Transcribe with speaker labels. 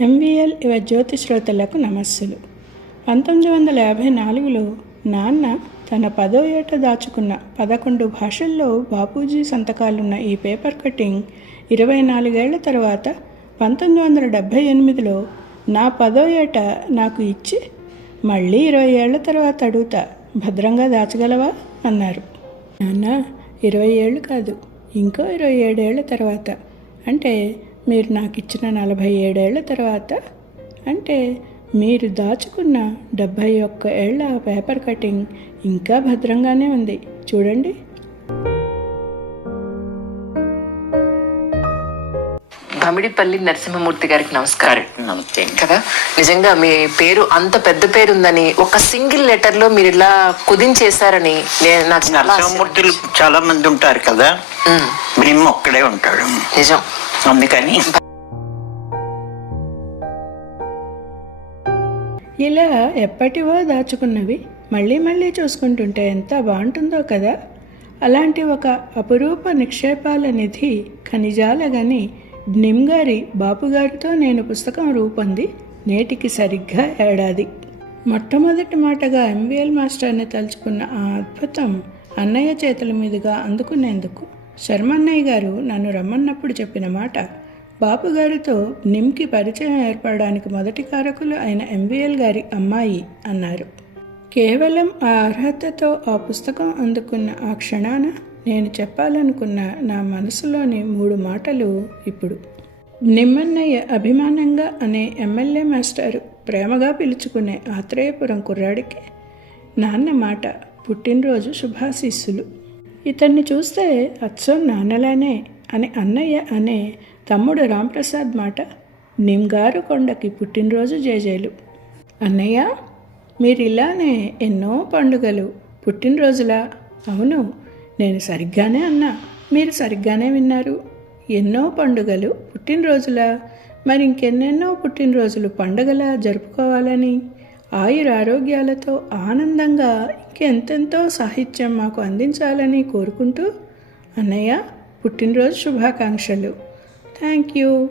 Speaker 1: MVL ఇవ జ్యోతి శ్రోతలకు నమస్సులు. పంతొమ్మిది వందల యాభై నాలుగులో నాన్న తన పదో ఏట దాచుకున్న పదకొండు భాషల్లో బాపూజీ సంతకాలున్న ఈ పేపర్ కటింగ్ ఇరవై నాలుగేళ్ళ తర్వాత పంతొమ్మిది వందల డెబ్భై ఎనిమిదిలో నా పదో ఏట నాకు ఇచ్చి మళ్ళీ ఇరవై ఏళ్ళ తర్వాత అడుగుతా భద్రంగా దాచగలవా? అన్నారు. నాన్న ఇరవై ఏళ్ళు కాదు ఇంకో ఇరవై ఏడేళ్ళ తర్వాత. అంటే మీరు నాకు ఇచ్చిన నలభై ఏడేళ్ళ తర్వాత అంటే మీరు దాచుకున్న డెబ్భై ఒక్క ఏళ్ళ పేపర్ కటింగ్ ఇంకా భద్రంగానే ఉంది. చూడండి.
Speaker 2: భమిడిపల్లి నరసింహమూర్తి గారికి నమస్కారం.
Speaker 3: కరెక్ట్ నమస్తే.
Speaker 2: కదా? నిజంగా మీ పేరు అంత పెద్ద పేరు ఉందని ఒక సింగిల్ లెటర్లో మీరు ఇలా కుదించేశారని నేను నాకు చాలా
Speaker 3: నరసింహమూర్తులు చాలా మంది ఉంటారు కదా? బ్రహ్మ ఒక్కడే ఉంటాడు
Speaker 2: నిజం.
Speaker 3: అందుకని
Speaker 1: ఇలా ఎప్పటివో దాచుకున్నవి మళ్ళీ మళ్ళీ చూసుకుంటుంటే ఎంత బాగుంటుందో కదా. అలాంటి ఒక అపురూప నిక్షేపాల నిధి ఖనిజాల గని నిమ్గారి బాపుగారితో నేను పుస్తకం రూపొంది నేటికి సరిగ్గా ఏడాది. మొట్టమొదటి మాటగా ఎంబీఎల్ మాస్టర్ని తలుచుకున్న ఆ అద్భుతం అన్నయ్య చేతుల మీదుగా అందుకునేందుకు శర్మన్నయ్య గారు నన్ను రమ్మన్నప్పుడు చెప్పిన మాట బాపుగారితో నిమ్కి పరిచయం ఏర్పడడానికి మొదటి కారకులు అయిన ఎంబీఎల్ గారి అమ్మాయి అన్నారు. కేవలం ఆ అర్హతతో ఆ పుస్తకం అందుకున్న ఆ క్షణాన నేను చెప్పాలనుకున్న నా మనసులోని మూడు మాటలు ఇప్పుడు. నిమ్మన్నయ్య అభిమానంగా అనే ఎమ్మెల్యే మాస్టర్ ప్రేమగా పిలుచుకునే ఆత్రేయపురం కుర్రాడికి నాన్న మాట పుట్టినరోజు శుభాశీస్సులు. ఇతన్ని చూస్తే అచ్చం నాన్నలానే అని అన్నయ్య అనే తమ్ముడు రాంప్రసాద్ మాట నింగారు కొండకి పుట్టినరోజు జేజేలు. అన్నయ్య మీరు ఇలానే ఎన్నో పండుగలు పుట్టినరోజులా? అవును నేను సరిగ్గానే అన్నా. మీరు సరిగ్గానే విన్నారు. ఎన్నో పండుగలు పుట్టినరోజులా? మరి ఇంకెన్నెన్నో పుట్టినరోజులు పండుగలా జరుపుకోవాలని? ఆయుర ఆరోగ్యాలతో ఆనందంగా ఇంకెంతెంతో సాహిత్యం మాకు అందించాలని కోరుకుంటూ అన్నయ్య పుట్టినరోజు శుభాకాంక్షలు. Thank you.